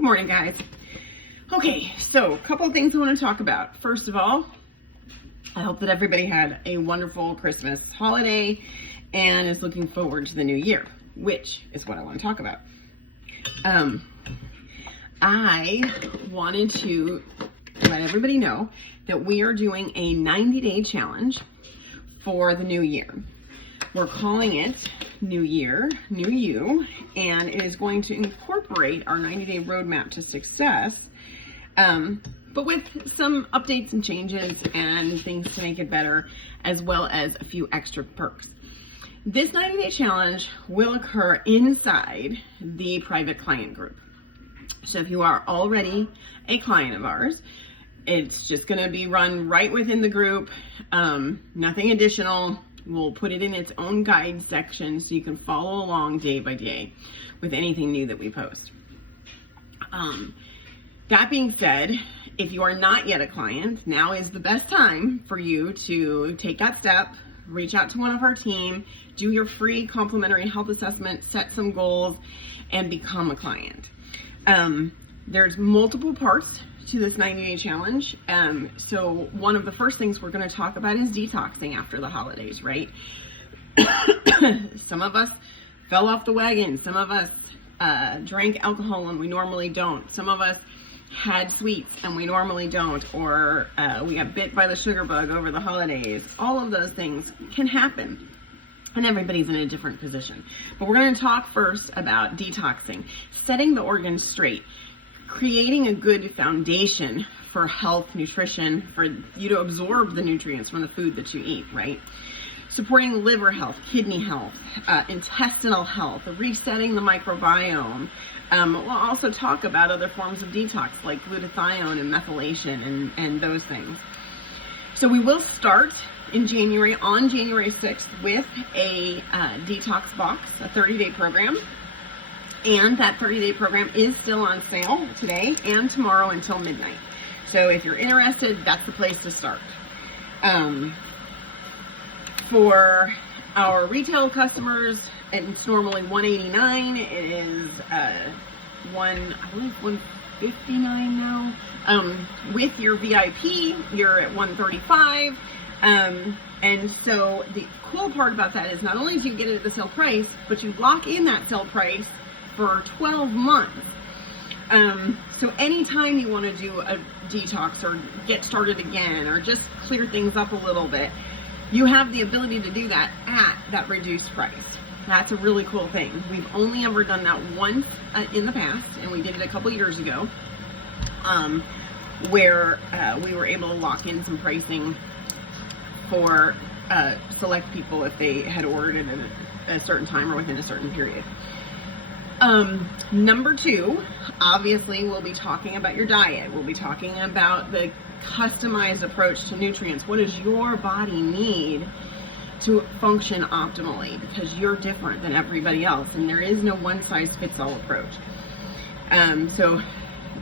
Good morning, guys. Okay, so a couple of things I want to talk about. First of all, I hope that everybody had a wonderful Christmas holiday and is looking forward to the new year, which is what I want to talk about. I wanted to let everybody know that we are doing a 90-day challenge for the new year. We're calling it New Year, New You, and it is going to incorporate our 90-day roadmap to success, but with some updates and changes and things to make it better, as well as a few extra perks. This 90-day challenge will occur inside the private client group. So if you are already a client of ours, it's just going to be run right within the group, nothing additional. We'll put it in its own guide section so you can follow along day by day with anything new that we post. That being said, if you are not yet a client, now is the best time for you to take that step, reach out to one of our team, do your free complimentary health assessment, set some goals, and become a client. There's multiple parts to this 90-day challenge. So one of the first things we're going to talk about is detoxing after the holidays, right? Some of us fell off the wagon. Some of us drank alcohol when we normally don't. Some of us had sweets and we normally don't, or we got bit by the sugar bug over the holidays. All of those things can happen, and everybody's in a different position. But we're going to talk first about detoxing, setting the organs straight, creating a good foundation for health, nutrition, for you to absorb the nutrients from the food that you eat, right? Supporting liver health, kidney health, intestinal health, resetting the microbiome. We'll also talk about other forms of detox like glutathione and methylation and those things. So we will start in January, on January 6th, with a detox box, a 30-day program. And that 30-day program is still on sale today and tomorrow until midnight. So if you're interested, that's the place to start. For our retail customers, it's normally $189. It is $159 now. With your VIP, you're at $135. And so the cool part about that is not only do you get it at the sale price, but you lock in that sale price for 12 months. So anytime you want to do a detox or get started again or just clear things up a little bit, you have the ability to do that at that reduced price. That's a really cool thing. We've only ever done that once in the past, and we did it a couple years ago, where we were able to lock in some pricing for select people if they had ordered at a certain time or within a certain period. Number two, obviously, we'll be talking about your diet. We'll be talking about the customized approach to nutrients. What does your body need to function optimally? Because you're different than everybody else, and there is no one-size-fits-all approach. So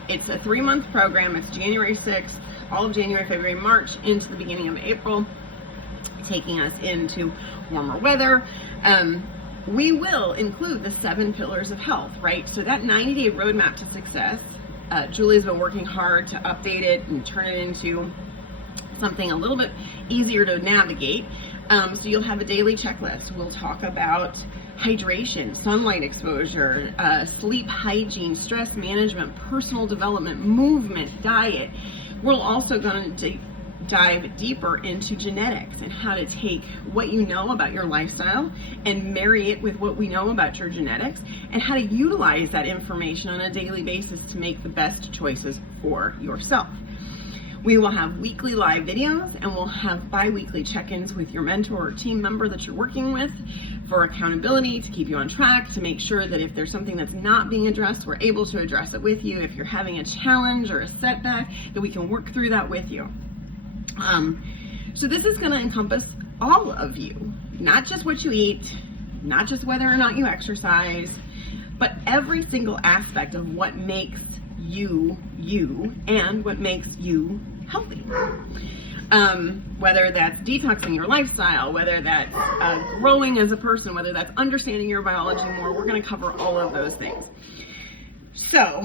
it's a 3-month program. It's January 6th, all of January, February, March, into the beginning of April, taking us into warmer weather. We will include the 7 pillars of health, right? So that 90-day roadmap to success, Julie's been working hard to update it and turn it into something a little bit easier to navigate. So you'll have a daily checklist. We'll talk about hydration, sunlight exposure, sleep hygiene, stress management, personal development, movement, diet. We're also going to dive deeper into genetics and how to take what you know about your lifestyle and marry it with what we know about your genetics, and how to utilize that information on a daily basis to make the best choices for yourself. We will have weekly live videos, and we'll have bi-weekly check-ins with your mentor or team member that you're working with for accountability, to keep you on track, to make sure that if there's something that's not being addressed, we're able to address it with you. If you're having a challenge or a setback, that we can work through that with you. So this is going to encompass all of you, not just what you eat, not just whether or not you exercise, but every single aspect of what makes you, you, and what makes you healthy. Whether that's detoxing your lifestyle, whether that's growing as a person, whether that's understanding your biology more, we're going to cover all of those things. So,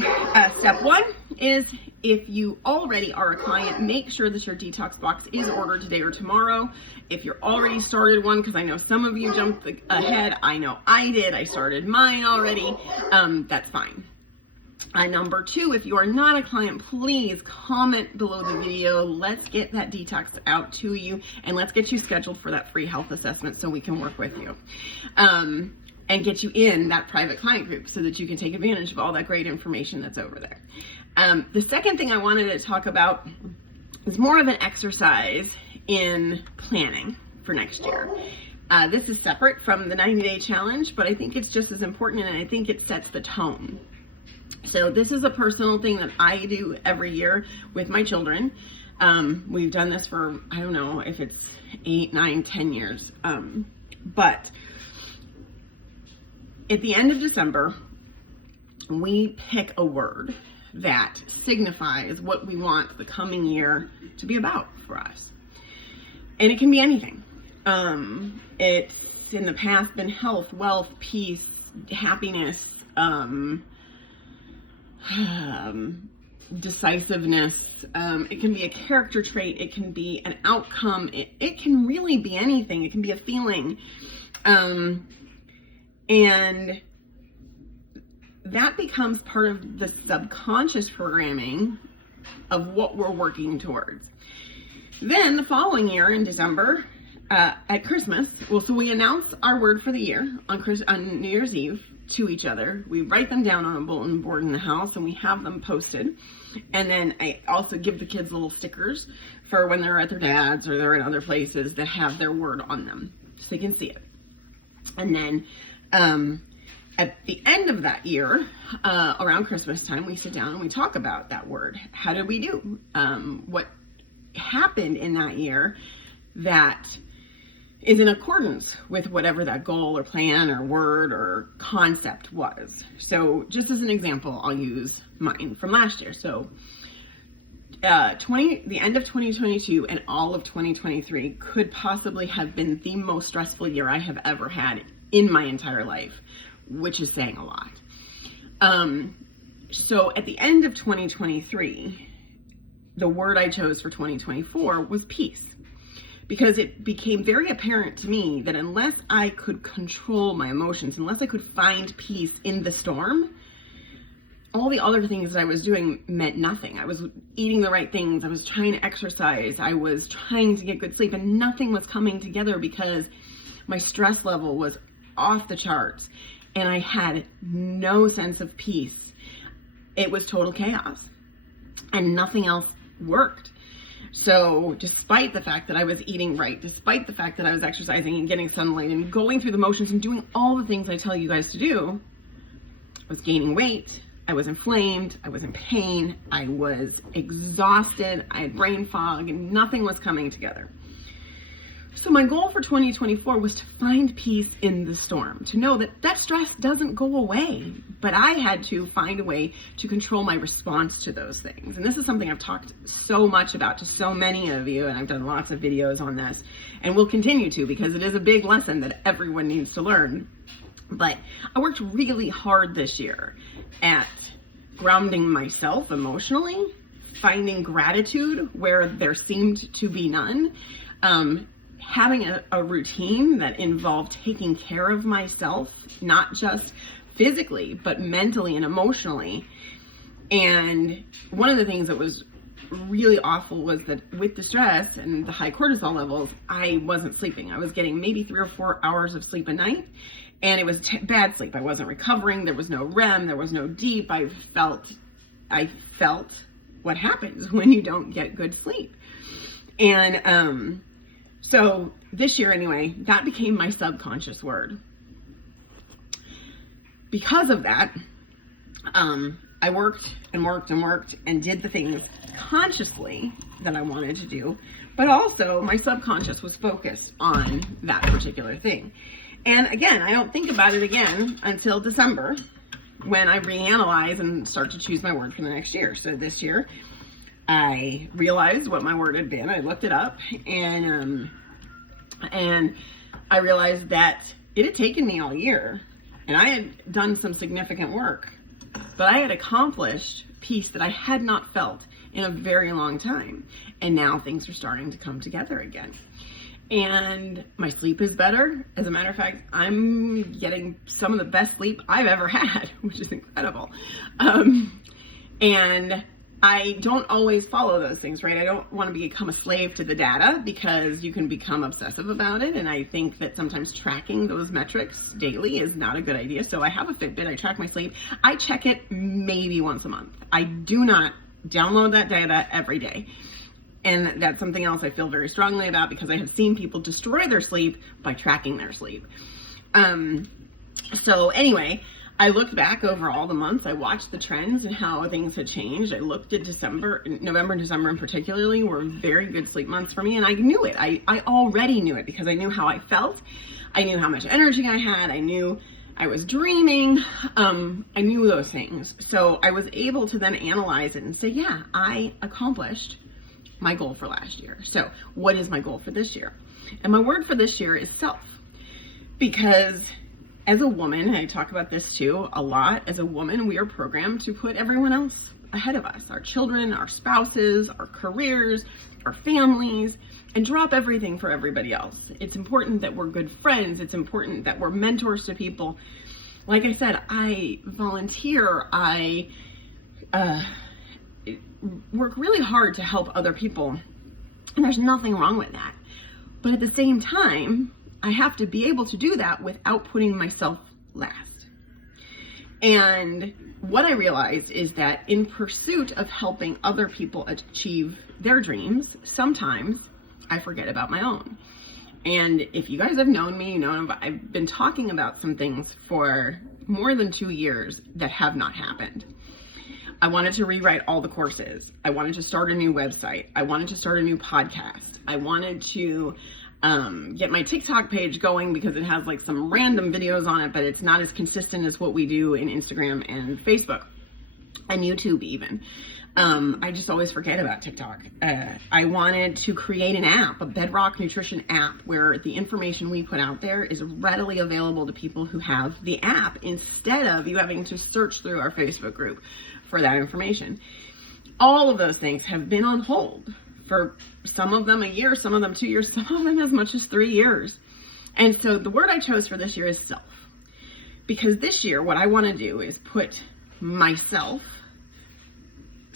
step one is, if you already are a client, make sure that your detox box is ordered today or tomorrow. If you're already started one, because I know some of you jumped ahead, I know I did, I started mine already, that's fine. Number two, if you are not a client, please comment below the video. Let's get that detox out to you, and let's get you scheduled for that free health assessment so we can work with you. And get you in that private client group so that you can take advantage of all that great information that's over there. The second thing I wanted to talk about is more of an exercise in planning for next year. This is separate from the 90-day challenge, but I think it's just as important, and I think it sets the tone. So this is a personal thing that I do every year with my children. We've done this for, I don't know if it's 8, 9, 10 years. But at the end of December, we pick a word that signifies what we want the coming year to be about for us. And it can be anything. It's in the past been health, wealth, peace, happiness, decisiveness. It can be a character trait. It can be an outcome. It can really be anything. It can be a feeling. And that becomes part of the subconscious programming of what we're working towards. Then the following year in December, at Christmas, so we announce our word for the year on New Year's Eve to each other. We write them down on a bulletin board in the house, and we have them posted. And then I also give the kids little stickers for when they're at their dad's or they're in other places that have their word on them, so they can see it. And then at the end of that year, around Christmas time, we sit down and we talk about that word. How did we do? What happened in that year that is in accordance with whatever that goal or plan or word or concept was. So just as an example, I'll use mine from last year. So the end of 2022 and all of 2023 could possibly have been the most stressful year I have ever had in my entire life, which is saying a lot. So at the end of 2023, the word I chose for 2024 was peace, because it became very apparent to me that unless I could control my emotions, unless I could find peace in the storm, all the other things I was doing meant nothing. I was eating the right things. I was trying to exercise. I was trying to get good sleep, and nothing was coming together because my stress level was off the charts and I had no sense of peace. It was total chaos and nothing else worked. So despite the fact that I was eating right, despite the fact that I was exercising and getting sunlight and going through the motions and doing all the things I tell you guys to do, I was gaining weight, I was inflamed, I was in pain, I was exhausted, I had brain fog, and nothing was coming together. So my goal for 2024 was to find peace in the storm, to know that that stress doesn't go away, but I had to find a way to control my response to those things. And this is something I've talked so much about to so many of you, and I've done lots of videos on this, and will continue to, because it is a big lesson that everyone needs to learn. But I worked really hard this year at grounding myself emotionally, finding gratitude where there seemed to be none, having a routine that involved taking care of myself, not just physically, but mentally and emotionally. And one of the things that was really awful was that with the stress and the high cortisol levels, I wasn't sleeping. I was getting maybe 3 or 4 hours of sleep a night, and it was bad sleep. I wasn't recovering. There was no REM. There was no deep. I felt what happens when you don't get good sleep. And so this year anyway, that became my subconscious word. Because of that, I worked and worked and worked and did the things consciously that I wanted to do, but also my subconscious was focused on that particular thing. And again, I don't think about it again until December, when I reanalyze and start to choose my word for the next year. So this year, I realized what my word had been. I looked it up, and I realized that it had taken me all year, and I had done some significant work but I had accomplished peace that I had not felt in a very long time. And now things are starting to come together again. And my sleep is better. As a matter of fact, I'm getting some of the best sleep I've ever had, which is incredible. And I don't always follow those things, right? I don't want to become a slave to the data, because you can become obsessive about it. And I think that sometimes tracking those metrics daily is not a good idea. So I have a Fitbit, I track my sleep. I check it maybe once a month. I do not download that data every day. And that's something else I feel very strongly about, because I have seen people destroy their sleep by tracking their sleep. So anyway, I looked back over all the months. I watched the trends and how things had changed. I looked at November and December in particularly were very good sleep months for me. And I knew it. I already knew it, because I knew how I felt. I knew how much energy I had. I knew I was dreaming. I knew those things. So I was able to then analyze it and say, yeah, I accomplished my goal for last year. So what is my goal for this year? And my word for this year is self. Because as a woman, and I talk about this too a lot, as a woman, we are programmed to put everyone else ahead of us, our children, our spouses, our careers, our families, and drop everything for everybody else. It's important that we're good friends. It's important that we're mentors to people. Like I said, I volunteer. I work really hard to help other people, and there's nothing wrong with that. But at the same time, I have to be able to do that without putting myself last. And what I realized is that in pursuit of helping other people achieve their dreams, sometimes I forget about my own. And if you guys have known me, you know I've been talking about some things for more than 2 years that have not happened. I wanted to rewrite all the courses. I wanted to start a new website. I wanted to start a new podcast. I wanted to get my TikTok page going, because it has like some random videos on it, but it's not as consistent as what we do in Instagram and Facebook and YouTube even. I just always forget about TikTok. I wanted to create an app, a Bedrock Nutrition app, where the information we put out there is readily available to people who have the app, instead of you having to search through our Facebook group for that information. All of those things have been on hold for some of them a year, some of them 2 years, some of them as much as 3 years. And so the word I chose for this year is self. Because this year, what I want to do is put myself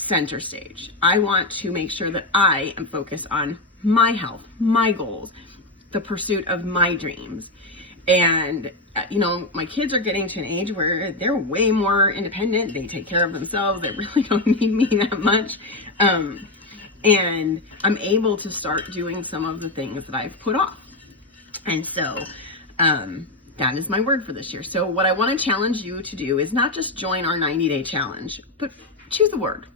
center stage. I want to make sure that I am focused on my health, my goals, the pursuit of my dreams. And, my kids are getting to an age where they're way more independent. They take care of themselves. They really don't need me that much. And I'm able to start doing some of the things that I've put off. And so that is my word for this year. So what I want to challenge you to do is not just join our 90-day challenge, but choose a word.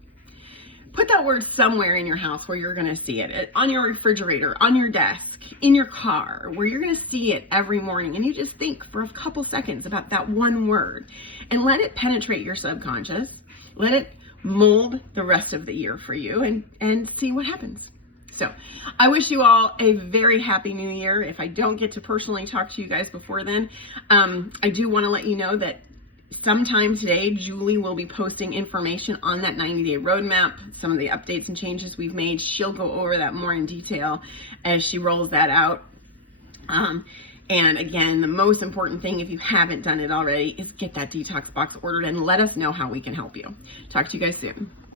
Put that word somewhere in your house where you're going to see it, on your refrigerator, on your desk, in your car, where you're going to see it every morning. And you just think for a couple seconds about that one word and let it penetrate your subconscious. Let it mold the rest of the year for you, and see what happens. So I wish you all a very happy new year. If I don't get to personally talk to you guys before then, I do want to let you know that sometime today, Julie will be posting information on that 90-day roadmap, some of the updates and changes we've made. She'll go over that more in detail as she rolls that out. And again, the most important thing, if you haven't done it already, is get that detox box ordered and let us know how we can help you. Talk to you guys soon.